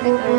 ਉਹ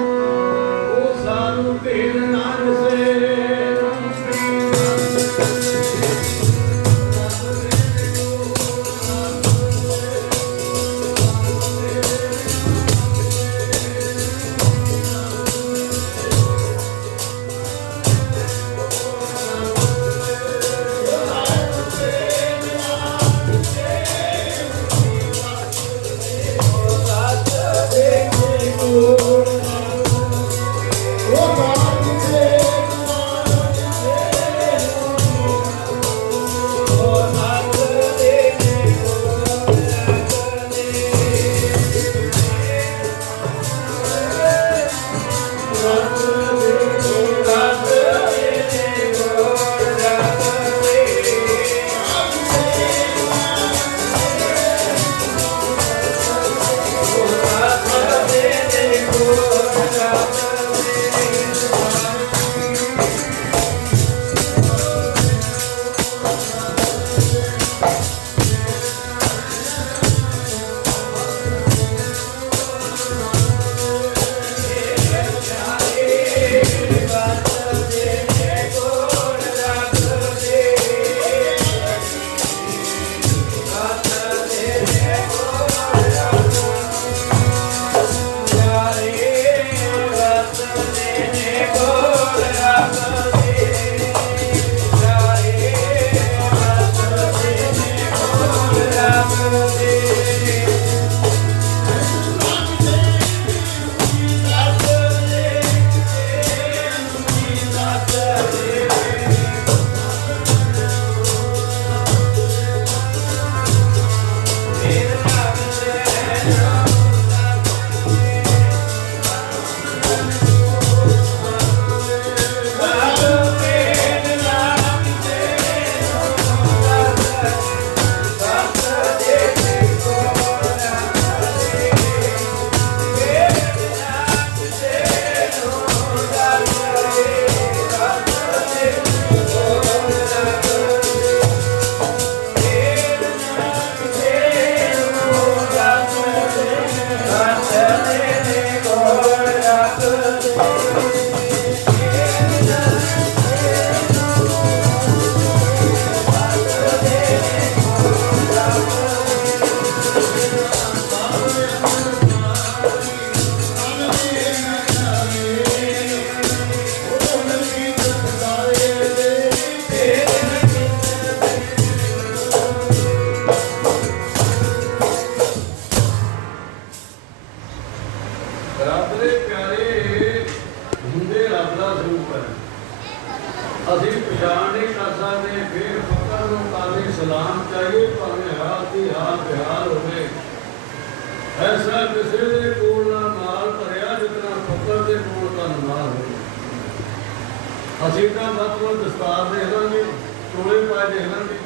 ਅਸੀਂ ਪਛਾਣ ਨਹੀਂ ਕਰ ਸਕਦੇ, ਫਿਰ ਫਕਰ ਨੂੰ ਕਾਲੀ ਸਲਾਮ ਚਾਹੀਏ, ਭਾਵੇਂ ਹਾਲ ਦੀ ਹਾਲ ਬਿਹਾਲ ਹੋਵੇ। ਐਸਾ ਕਿਸੇ ਦੇ ਕੋਲ ਨਾ ਮਾਲ ਭਰਿਆ ਜਿਤਨਾ ਫਕਰ ਦੇ ਕੋਲ ਤਾਂ ਮਾਲ ਹੋਵੇ। ਅਸੀਂ ਤਾਂ ਮਤਲਬ ਦਸਤਾਰ ਦੇ ਲਾਂਗੇ, ਚੋਲੇ ਪਾਏ ਦੇ ਲਾਂਗੇ।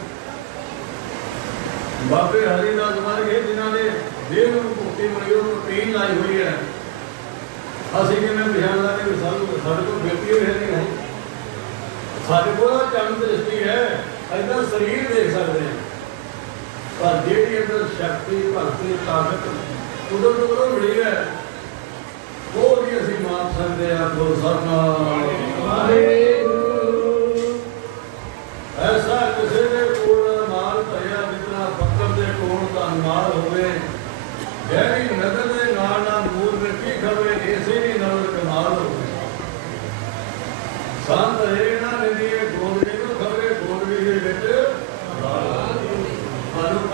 ਬਾਬੇ ਹਰੀ ਦਾਸ ਮਰ ਜਿਨ੍ਹਾਂ ਨੇ ਦੇਹ ਨੂੰ ਮੁਕਤੀ ਮਿਲੀ ਉਹ ਪੀਣ ਲਾਈ ਹੋਈ ਹੈ। ਅਸੀਂ ਕਿਵੇਂ ਪਛਾਣ ਲਾਂਗੇ ਸਾਨੂੰ ਸਾਡੇ ਕੋਲ ਬੇਟੀ ਹੋਈ ਹੈ ਨਹੀਂ। ਸਾਡੇ ਕੋਲ ਜਨਮ ਦ੍ਰਿਸ਼ਟੀ ਹੈ ਐਦਾਂ ਸਰੀਰ ਦੇਖ ਸਕਦੇ ਹਾਂ। ਪਰ ਜਿਹੜੀ ਅੰਦਰ ਸ਼ਕਤੀ ਭਗਤੀ ਤਾਕਤ ਉਦੋਂ ਤੋਂ ਉਦੋਂ ਮਿਲੀ ਹੈ ਉਹ ਵੀ ਅਸੀਂ ਮਾਪ ਸਕਦੇ ਹਾਂ ਗੁਰੂ ਸਰਨਾ ਐਸਾ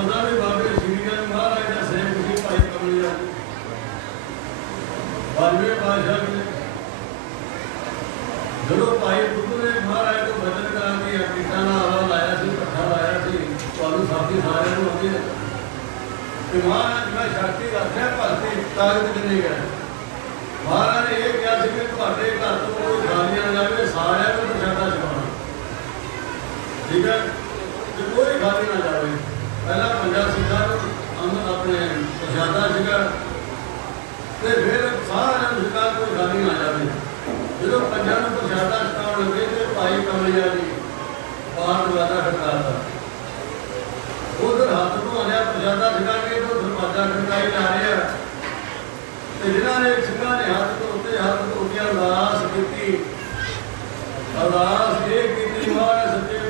ਸਾਨੂੰ ਪਤਾ ਬਾਬੇ ਸ਼੍ਰੀਗਨ ਮਹਾਰਾਜ ਦਾ ਸੇਵਕ ਸੀ ਭਾਈ ਕਮਲੀਆ ਬਾਰਵੇਂ ਪਾਸ਼ਾ ਨੇ ਜਦੋਂ ਭਾਈ ਬੁੱਧੂ ਨੇ ਮਹਾਰਾਜ ਤੋਂ ਬਚਨ ਕਰਾਂ ਦੀ ਅਕੀਤਾ ਨਾਲ ਹਵਾ ਲਾਇਆ ਸੀ, ਪੱਠਾ ਲਾਇਆ ਸੀ, ਤੁਹਾਨੂੰ ਸਾਥੀ ਸਾਰਿਆਂ ਨੂੰ ਆਉਂਦੀ ਕਿ ਮਹਾਰਾਜ ਮੈਂ ਸ਼ਕਤੀ ਰੱਖਿਆ, ਭਗਤੀ ਤਾਕਤ ਕਿੰਨੀ ਹੈ? ਮਹਾਰਾਜ ਇਹ ਕਿਹਾ ਸੀ ਕਿ ਤੁਹਾਡੇ ਘਰ ਤੋਂ ਕੋਈ ਗਾਲੀਆਂ ਨਾ ਜਾਵੇ ਸਾਰਿਆਂ ਨੂੰ ਪ੍ਰਸ਼ਾਦਾ ਛਕਾਉਣਾ ਠੀਕ ਹੈ ਕਿ ਕੋਈ ਗਾਲੀ ਨਾ ਜਾਵੇ ਪਹਿਲਾ ਪੰਜਾ ਸਿੱਖਾਂ ਨੂੰ ਅੰਦਰ ਆਪਣੇ ਪ੍ਰਸ਼ਾਦਾ ਸੀਗਾ ਤੇ ਫਿਰ ਸਾਰਿਆਂ ਨੂੰ ਸਿੱਖਾਂ ਕੋਈ ਗਾਲੀ ਨਾ ਜਾਵੇ ਜਦੋਂ ਪੰਜਾਂ ਨੂੰ ਪ੍ਰਸ਼ਾਦਾ ਛਕਾਉਣ ਲੱਗੇ ਤੇ ਭਾਈ ਕਮਲਿਆ ਜੀ ਬਾਹਰ ਦਰਵਾਜ਼ਾ ਖੜਕਾਤਾ ਉਧਰ ਹੱਥ ਧੋਣਿਆ ਪ੍ਰਸ਼ਾਦਾ ਛਕਾ ਕੇ ਤੋਂ ਦਰਵਾਜ਼ਾ ਖੜਕਾਈ ਜਾ ਰਿਹਾ ਤੇ ਜਿਨ੍ਹਾਂ ਨੇ ਸਿੰਘਾਂ ਨੇ ਹੱਥ ਧੋ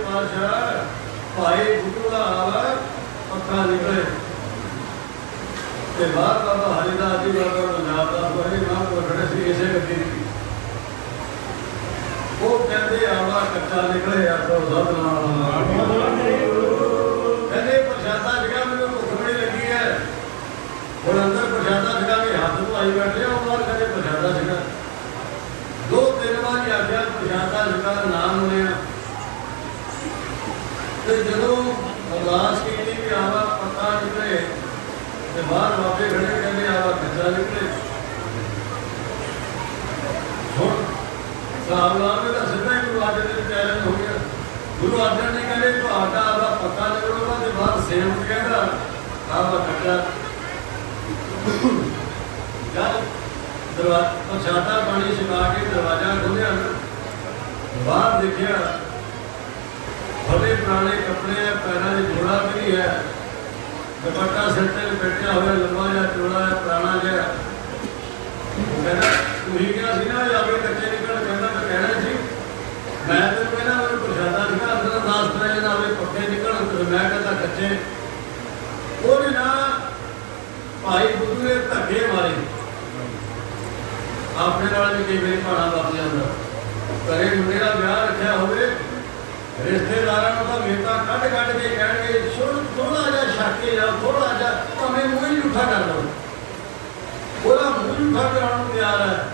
ਪਾਤਸ਼ਾਹ ਭਾਈ ਗੁਰੂ ਦਾ ਆਵਾ ਅੱਖਾਂ ਨਿਕਲੇ ਤੇ ਬਾਹਰ ਬਾਬਾ ਹਰੀਦਾਸ ਜੀ ਬਾਬਾ ਪੰਜਾਬ ਦਾ ਬੜੇ ਨਾਮ ਤੋਂ ਖੜੇ ਸੀ ਇਸੇ ਗੱਡੀ ਦੀ ਉਹ ਕਹਿੰਦੇ ਆਵਾ ਕੱਚਾ ਨਿਕਲੇ ਆ ਤੋਂ ਸਤਨਾਮ ਕਹਿੰਦੇ ਪ੍ਰਸ਼ਾਦਾ ਜਗਾ ਮੈਨੂੰ ਭੁੱਖ ਬੜੀ ਲੱਗੀ ਹੈ ਹੁਣ ਅੰਦਰ ਪ੍ਰਸ਼ਾਦਾ ਜਗਾ ਕੇ ਹੱਥ ਧੁਆਈ ਬੈਠੇ ਆ ਉਹ ਬਾਹਰ ਕਹਿੰਦੇ ਪ੍ਰਸ਼ਾਦਾ ਜਗਾ ਦੋ ਤਿੰਨ ਵਾਰ ਆਖਿਆ ਪ੍ਰਸ਼ਾਦਾ ਜਗਾ ਨਾਮ ਲਿਆ ਤੇ ਜਦੋਂ ਅਰਦਾਸ ਕੀਤੀ ਵੀ ਆਵਾ ਪੱਕਾ ਨਿਕਲੇ ਤੇ ਬਾਹਰ ਬਾਬੇ ਖੜੇ ਕਹਿੰਦੇ ਆਵਾ ਕੱਚਾ ਨਿਕਲੇ। ਹੁਣ ਸਾਵਲਾਨ ਦਾ ਸਿੱਧਾ ਹੀ ਗੁਰੂ ਅਰਜਨ ਦੇਵ ਚੈਲੰਜ ਹੋ ਗਿਆ। ਗੁਰੂ ਅਰਜਨ ਨੇ ਕਹਿੰਦੇ, ਤੁਹਾਡਾ ਆਵਾ ਪੱਕਾ ਨਿਕਲੂਗਾ ਤੇ ਬਾਹਰ ਸੇਵਕ ਕਹਿੰਦਾ ਆਵਾ ਕੱਚਾ ਜਦ ਦਰਵਾਜ਼ਾ ਪ੍ਰਸ਼ਾਦਾ ਪਾਣੀ ਛਕਾ ਕੇ ਦਰਵਾਜ਼ਾ ਖੋਲ੍ਹਿਆ ਬਾਹਰ ਦੇਖਿਆ ਬੜੇ ਪੁਰਾਣੇ ਕੱਪੜੇ ਆ, ਪੈਰਾਂ 'ਚ ਜੋੜਾ ਵੀ ਹੈ। ਦੁਪੱਟਾ ਸਿਰ ਤੇ ਲਪੇਟਿਆ ਹੋਇਆ, ਲੰਬਾ ਜਿਹਾ ਚੋੜਾ ਜਿਹਾ, ਪੁਰਾਣਾ ਜਿਹਾ। ਕਹਿੰਦਾ ਤੁਸੀਂ ਕਿਹਾ ਸੀ ਨਾ ਇਹ ਆਪੇ ਕੱਚੇ ਨਿਕਲ ਕਹਿੰਦਾ, ਮੈਂ ਕਹਿਣਾ ਸੀ। ਮੈਂ ਤੈਨੂੰ ਕਹਿੰਦਾ ਮੈਨੂੰ ਪ੍ਰਸ਼ਾਦਾ ਨਿਕਲ ਅੰਦਰ ਦਾਸ ਤਰ੍ਹਾਂ ਜਨਾ ਆਪੇ ਪੱਕੇ ਨਿਕਲ ਤੇ ਮੈਂ ਕਹਿੰਦਾ, ਕੱਚੇ। ਉਹਨੇ ਨਾ ਭਾਈ ਬੁੱਧੂ ਨੇ ਧੱਕੇ ਮਾਰੇ। ਆਪਣੇ ਨਾਲ ਵੀ ਕਈ ਵਾਰੀ ਭਾਣਾ ਵਾਪਰ ਜਾਂਦਾ। ਘਰੇ ਮੁੰਡੇ ਦਾ ਵਿਆਹ ਰੱਖਿਆ ਹੋਵੇ, ਰਿਸ਼ਤੇਦਾਰਾਂ ਨੂੰ ਤਾਂ ਮੇਤਾ ਕੱਢ ਕੱਢ ਕੇ ਕਹਿਣਗੇ, ਸੁਣ ਥੋੜਾ ਜਿਹਾ ਛਾਕੇ ਜਾ ਥੋੜਾ ਜਿਹਾ ਭਾਵੇਂ ਮੂੰਹ ਹੀ ਉਠਾ ਕਰ ਲਓ। ਉਹਦਾ ਮੂੰਹ ਹੀ ਉਠਾ ਕਰਾਉਣ ਨੂੰ ਤਿਆਰ ਹੈ।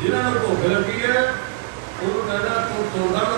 ਜਿਹਨਾਂ ਨੂੰ ਭੁੱਖ ਲੱਗੀ ਹੈ ਉਹ ਕਹਿੰਦਾ ਤੂੰ ਤੋੜਾ